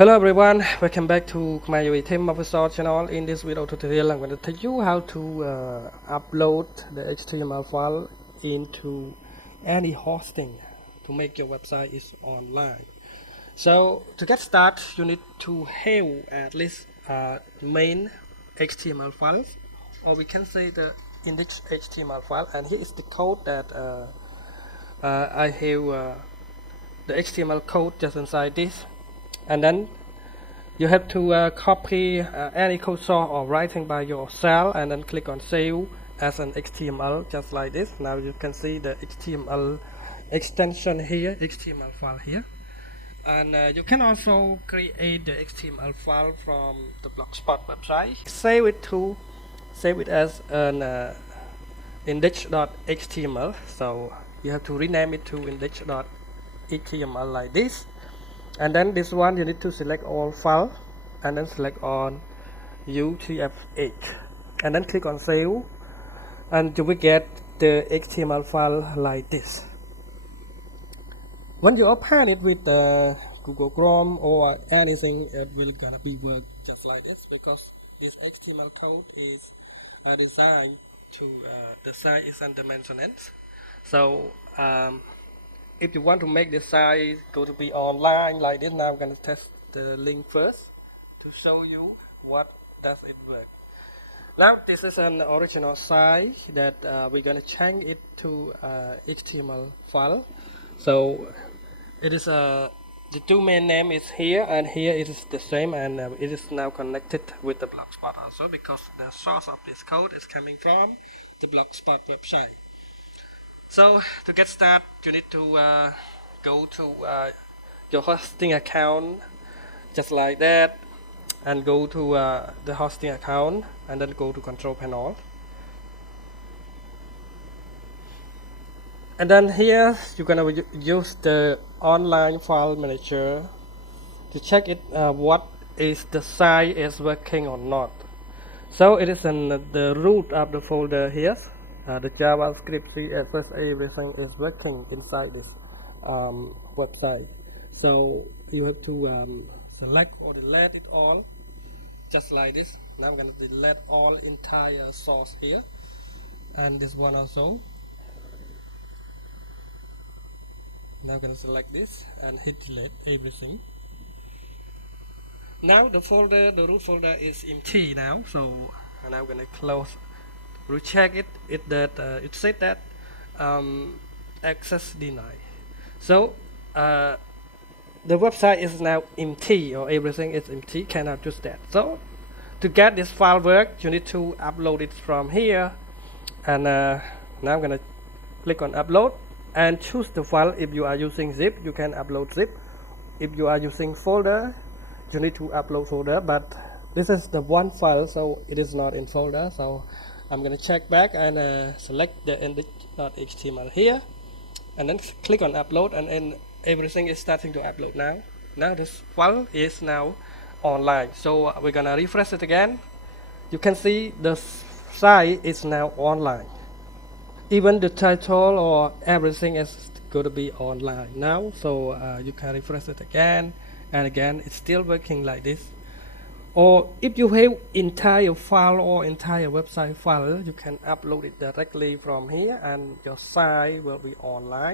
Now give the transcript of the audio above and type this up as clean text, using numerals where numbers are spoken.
Hello everyone, welcome back to Khmerueteams official channel. In this video tutorial, I'm going to teach you how to upload the HTML file into any hosting to make your website is online. So to get started, you need to have at least main HTML files, or we can say the index HTML file. And here is the code that I have the HTML code just inside this. And then you have to copy any code source or writing by yourself and then click on save as an HTML just like this. Now you can see the HTML extension here, HTML file here. And you can also create the HTML file from the Blogspot website. Save it as an index.html. So you have to rename it to index.html like this. And then this one you need to select all file and then select on UTF-8 and then click on save, and you will get the HTML file like this. When you open it with Google Chrome or anything, it will gonna be work just like this, because this HTML code is designed to the site is under maintenance. So if you want to make the site go to be online like this, now I'm going to test the link first to show you what does it work. Now this is an original site that we're going to change it to HTML file. So it is the domain name is here, and here it is the same, and it is now connected with the Blogspot also, because the source of this code is coming from the Blogspot website. So to get started, you need to go to your hosting account just like that, and go to the hosting account and then go to control panel. And then here you're gonna use the online file manager to check it what is the site is working or not. So it is in the root of the folder here. The JavaScript, CSS, everything is working inside this website. So you have to select or delete it all, just like this. Now I'm going to delete all entire source here, and this one also. Now I'm going to select this and hit delete everything. Now the root folder is empty now, so now I'm going to close. Recheck it. It said that access denied. So the website is now empty, or everything is empty, cannot use that. So to get this file work, you need to upload it from here. And now I'm gonna click on upload and choose the file. If you are using zip, you can upload zip. If you are using folder, you need to upload folder, but this is the one file, so it is not in folder. So I'm going to check back and select the index.html here, and then click on upload, and then everything is starting to upload now. Now this file is now online. So we're going to refresh it again. You can see the site is now online. Even the title or everything is going to be online now. So you can refresh it again and again. It's still working like this. Or if you have entire file or entire website file, you can upload it directly from here and your site will be online.